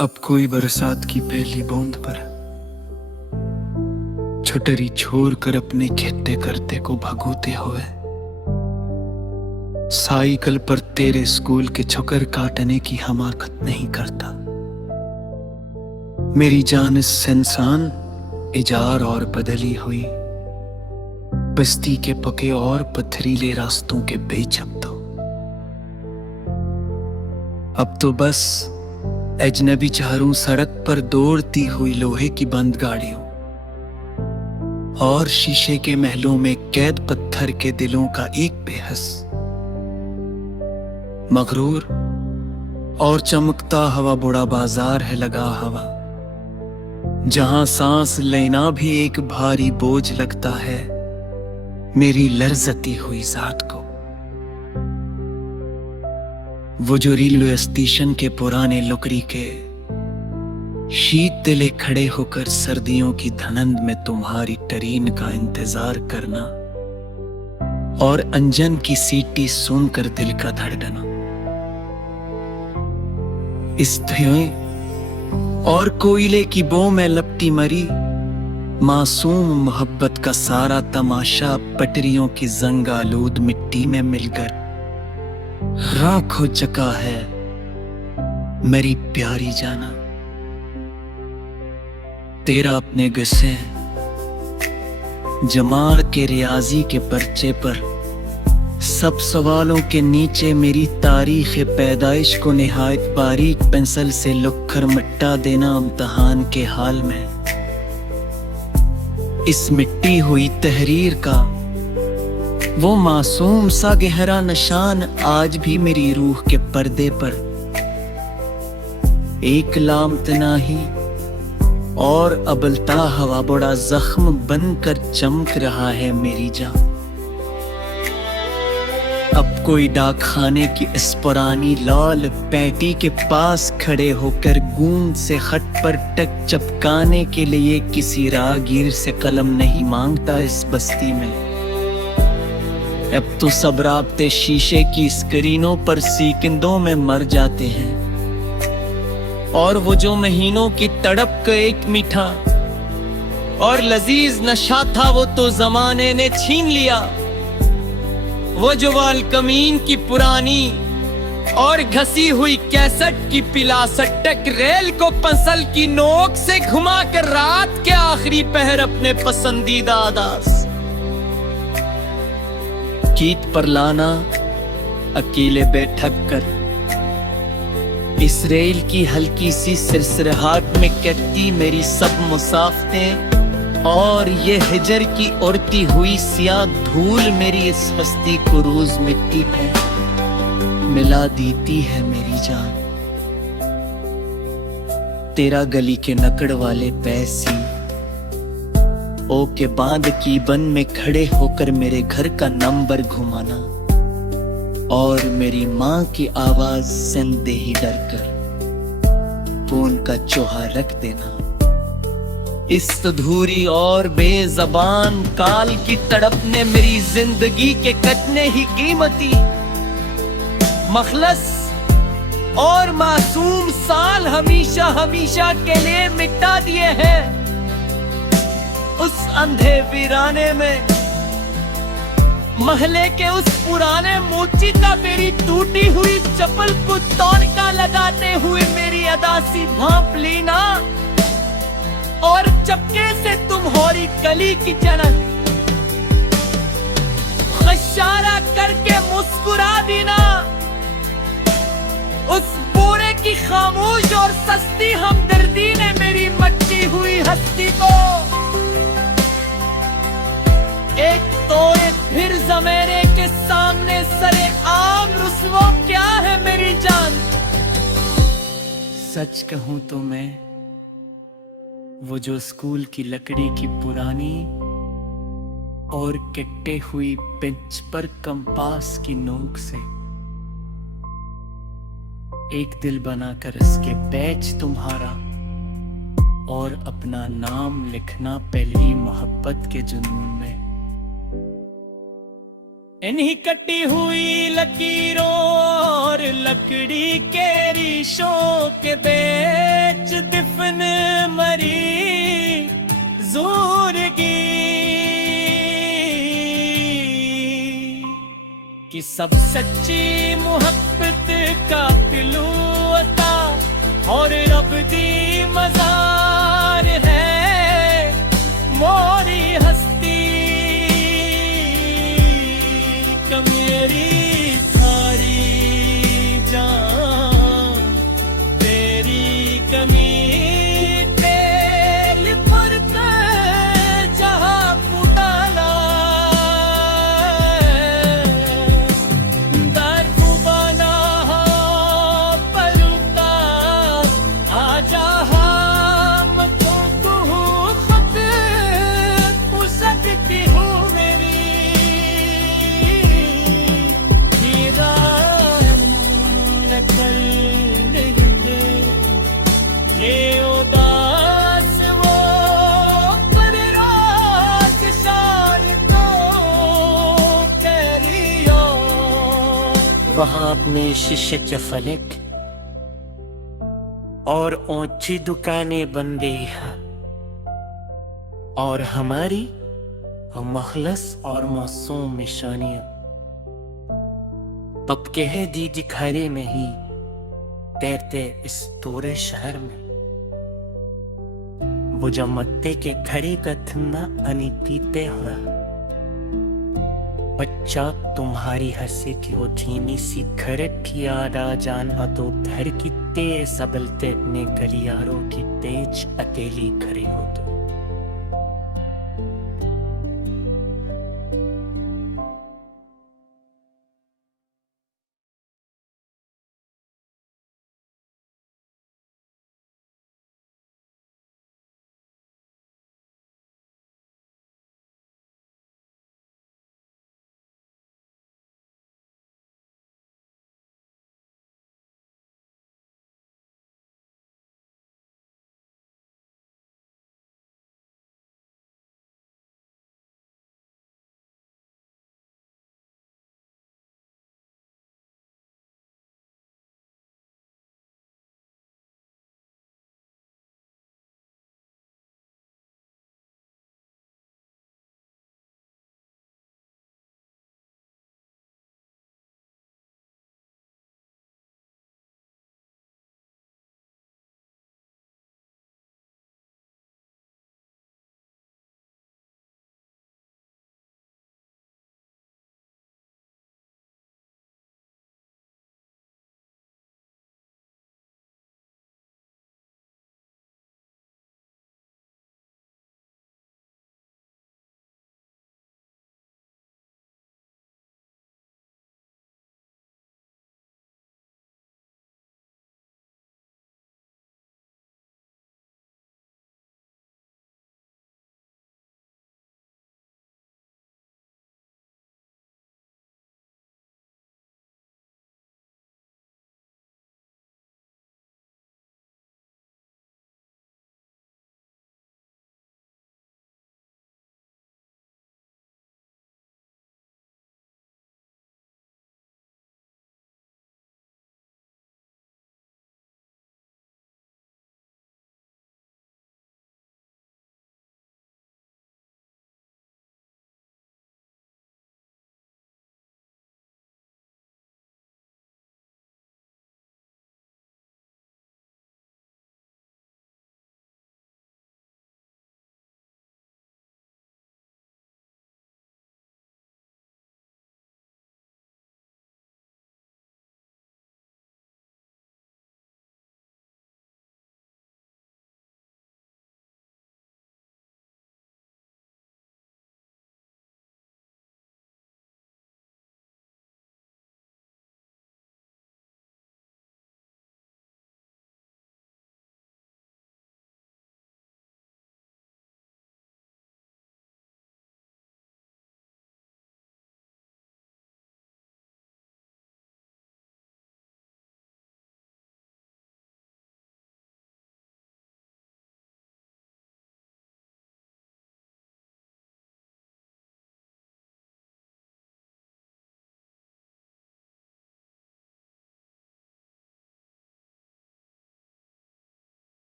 अब कोई बरसात की पहली बूंद पर छटरी छोड़ कर अपने खेते करते को भगोते हुए साइकिल पर तेरे स्कूल के छुकर काटने की हमाकत नहीं करता। मेरी जान इससे इंसान इजार और बदली हुई बस्ती के पके और पथरीले रास्तों के बीच अब तो बस अजनबी चारों सड़क पर दौड़ती हुई लोहे की बंद गाड़ियों और शीशे के महलों में कैद पत्थर के दिलों का एक बेहस मगरूर और चमकता हवा बुढ़ा बाजार है लगा हवा, जहां सांस लेना भी एक भारी बोझ लगता है मेरी लर्जती हुई जात को। वो जो रेलवे स्टेशन के पुराने लकड़ी के शीत तिले खड़े होकर सर्दियों की धुंध में तुम्हारी ट्रेन का इंतजार करना और अंजन की सीटी सुनकर दिल का धड़कना, इस धुएं और कोयले की बो में लपटी मरी मासूम मोहब्बत का सारा तमाशा पटरियों की जंग आलूद मिट्टी में मिलकर राख हो चुका है मेरी प्यारी जाना। तेरा अपने गुस्से जमाल के रियाजी के पर्चे पर सब सवालों के नीचे मेरी तारीख पैदाइश को निहायत बारीक पेंसिल से लिखकर मिटा देना इम्तिहान के हाल में। इस मिट्टी हुई तहरीर का वो मासूम सा गहरा निशान आज भी मेरी रूह के पर्दे पर एक लामतनाही और अबलता हवा बड़ा जख्म बनकर चमक रहा है मेरी जान। अब कोई डाकखाने की इस पुरानी लाल पैटी के पास खड़े होकर गूंद से खत पर टक चपकाने के लिए किसी राहगीर से कलम नहीं मांगता इस बस्ती में। अब तो सब राब्ते शीशे की स्क्रीनों पर सेकंडों में मर जाते हैं और वो जो महीनों की तड़प का एक मीठा और लजीज नशा था वो तो जमाने ने छीन लिया। वो जो वाल कमीन की पुरानी और घसी हुई कैसेट की पिलासटक रेल को पंसल की नोक से घुमा कर रात के आखिरी पहर अपने पसंदीदा अदास गीत पर लाना अकेले बैठक कर इस रेल की हल्की सी सिरसिराहट में कटती मेरी सब मुसाफतें और ये हिजर की उड़ती हुई सियाह धूल मेरी इस बस्ती को रोज मिट्टी पे मिला देती है मेरी जान। तेरा गली के नकड़ वाले पैसी ओ के बांध की बन में खड़े होकर मेरे घर का नंबर घुमाना और मेरी माँ की आवाज सुनते ही डरकर फोन का चोहा रख देना। इस अधूरी और बेजबान काल की तड़प ने मेरी जिंदगी के कटने ही कीमती मखलस और मासूम साल हमेशा हमेशा के लिए मिटा दिए हैं। उस अंधे वीराने में महले के उस पुराने मोची का मेरी टूटी हुई चप्पल को तोड़का लगाते हुए मेरी अदासी भांप लेना और चपके से तुम्हारी गली की जनक इशारा करके मुस्कुरा देना। उस बोरे की खामोश और सस्ती हमदर्दी ने मेरी मट्टी हुई हस्ती को एक तोड़े फिर ज़माने के सामने सरे आम रुस्वा क्या है मेरी जान। सच कहूं तो मैं वो जो स्कूल की लकड़ी की पुरानी और कटे हुई बेंच पर कंपास की नोक से एक दिल बनाकर इसके पैच तुम्हारा और अपना नाम लिखना पहली मोहब्बत के जुनून में। इन्हीं कटी हुई लकीरों और लकड़ी के रीशों के बेच दिफन मरी ज़ूरगी कि सब सच्ची मुहब्बत का दिलो अता और रब दी मज़ार है मोरी हस्ती कमेरी थारी जान तेरी कमी तेल पर जहाँ पुडाला दरकुबाना पलुता आजा हम तो तू खत उसकती हूँ मेरी नकल नहीं दे ये उदास वो पर रात शार तो करियो वहाँ अपने शीशे च फलक और ऊंची दुकानें बंदी है और हमारी मखलस और मासूम निशानियां तब कह दी दिखारे में ही तैरते इस पूरे शहर में वो जमते के घड़ी का थन्ना अनी पीते हुआ बच्चा तुम्हारी हंसी की वो धीमी सी खरट की याद आ जान तो घर की तेज सबलते अपने गलियारों की तेज अकेली खड़ी हो तो